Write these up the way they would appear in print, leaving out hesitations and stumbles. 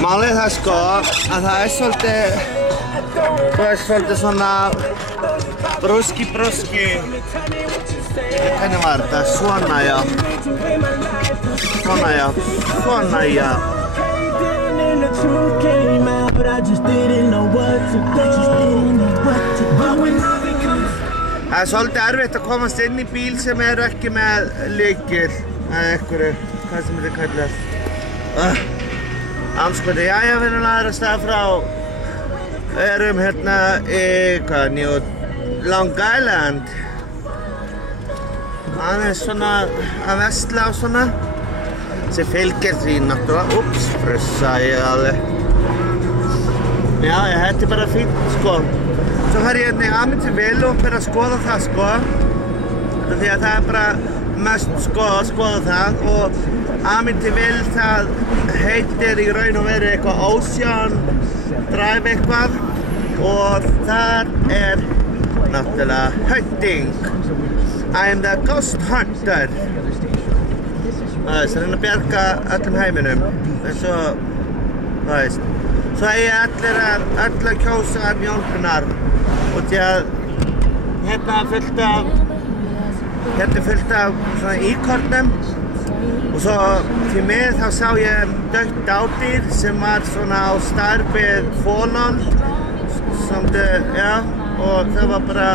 Málið það sko að það svolítið svona broski hvernig var þetta? Svona já Það svolítið erfitt að komast inn í bíl sem ekki með lykil eða einhverju, hvað sem þetta kallast Amskoti, jæja, við erum aðra stað frá hérna í, New Long Island aðeins svona að versla og svona sem fylgir því náttúrulega, frussa ég alveg Já, þetta bara fínt sko Svo fer ég hérna í Amityville og fyrir að skoða það sko því að það bara mest sko að skoða það og Amityville það heitir í raun og veru eitthvað Ocean Drive eitthvað og þar náttúrulega hunting I am the ghost hunter Það reyna að bjarga öllum heiminum eins og svo eigi allir að kjósa Mjólkunar og því að hérna er fullt af svona íkornum og svo því miður þá sá ég dautt dádýr sem var svona á stærð við fólon og það var bara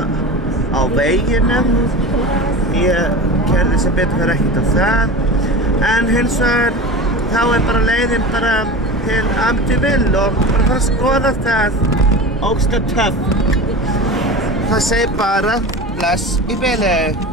á veginum ég keyrði sem betur fyrir ekkert á það en hins vegar þá bara leiðin bara til Amityville og bara fara að skoða það ógeðslega töff það segir bara bless í bili